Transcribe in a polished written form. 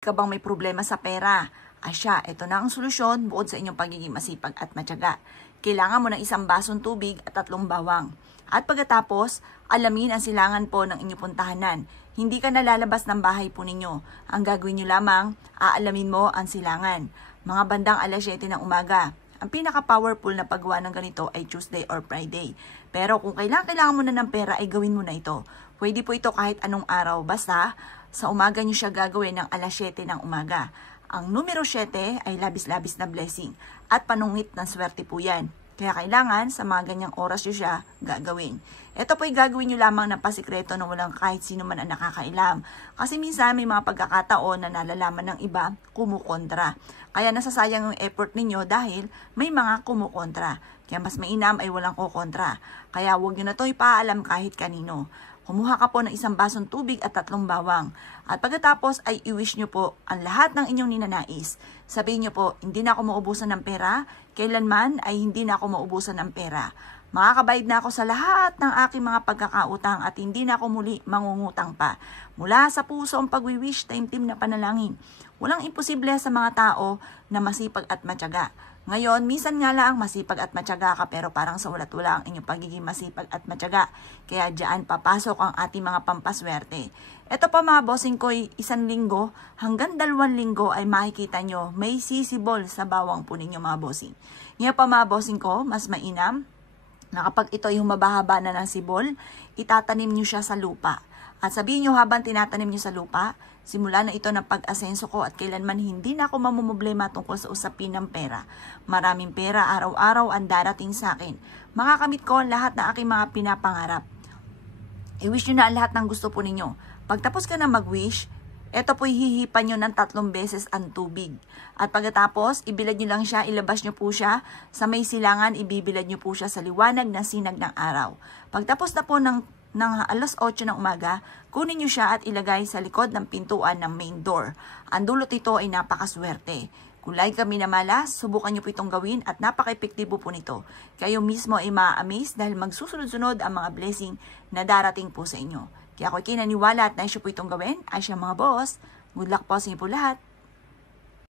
Ka bang may problema sa pera? Asya, ito na ang solusyon bukod sa inyong pagiging masipag at matyaga. Kailangan mo ng 1 basong tubig at 3 bawang. At pagkatapos, alamin ang silangan po ng inyong puntahanan. Hindi ka nalalabas ng bahay po ninyo. Ang gagawin nyo lamang, aalamin mo ang silangan. Mga bandang alas 7 ng umaga. Ang pinaka-powerful na paggawa ng ganito ay Tuesday or Friday. Pero kung kailangan mo na ng pera, ay gawin mo na ito. Pwede po ito kahit anong araw. Basta, sa umaga nyo siya gagawin ng alas 7 ng umaga. Ang numero 7 ay labis-labis na blessing at panungit ng swerte po yan. Kaya kailangan sa mga ganyang oras nyo siya gagawin. Ito po ay gagawin nyo lamang ng pasikreto na walang kahit sino man ang nakakailam. Kasi minsan may mga pagkakataon na nalalaman ng iba kumukontra. Kaya nasasayang yung effort ninyo dahil may mga kumukontra. Kaya mas mainam ay walang kukontra. Kaya huwag nyo na ito ipaalam kahit kanino. Kumuha ka po ng 1 basong tubig at 3 bawang. At pagkatapos ay i-wish nyo po ang lahat ng inyong ninanais. Sabihin nyo po, hindi na ako maubusan ng pera. Kailanman ay hindi na ako maubusan ng pera. Makakabayad na ako sa lahat ng aking mga pagkakautang at hindi na ako muli mangungutang pa. Mula sa puso ang pagwi-wish, taimtim na panalangin. Walang imposible sa mga tao na masipag at matyaga. Ngayon, minsan nga lang masipag at matyaga ka pero parang sa walat-wala ang inyong pagiging masipag at matyaga. Kaya diyan papasok ang ating mga pampaswerte. Ito pa mga bossing ko, 1 linggo hanggang 2 linggo ay makikita nyo may sisibol sa bawang po ninyo mga bossing. Ngayon pa mga bossing ko, mas mainam na kapag ito ay humabahaba na ng sibol, itatanim nyo siya sa lupa. At sabihin nyo habang tinatanim nyo sa lupa, simula na ito ng pag-asenso ko at kailanman hindi na ako mamumblema tungkol sa usapin ng pera. Maraming pera araw-araw ang darating sa akin. Makakamit ko ang lahat ng aking mga pinapangarap. I-wish nyo na ang lahat ng gusto po ninyo. Pagtapos ka na mag-wish, ito po hihipan nyo ng 3 beses ang tubig. At pagkatapos, ibilad nyo lang siya, ilabas nyo po siya. Sa may silangan, ibibilad nyo po siya sa liwanag na sinag ng araw. Pagtapos na po ng alas 8 ng umaga, kunin nyo siya at ilagay sa likod ng pintuan ng main door. Ang dulot ito ay napakaswerte. Kung lagi kami na malas, subukan nyo po itong gawin at napaka-epektibo po nito. Kayo mismo ay ma-amaze dahil magsusunod-sunod ang mga blessing na darating po sa inyo. Kaya ako'y kinaniwala at naisyo po itong gawin. Ay siya mga boss. Good luck po sa inyo po lahat.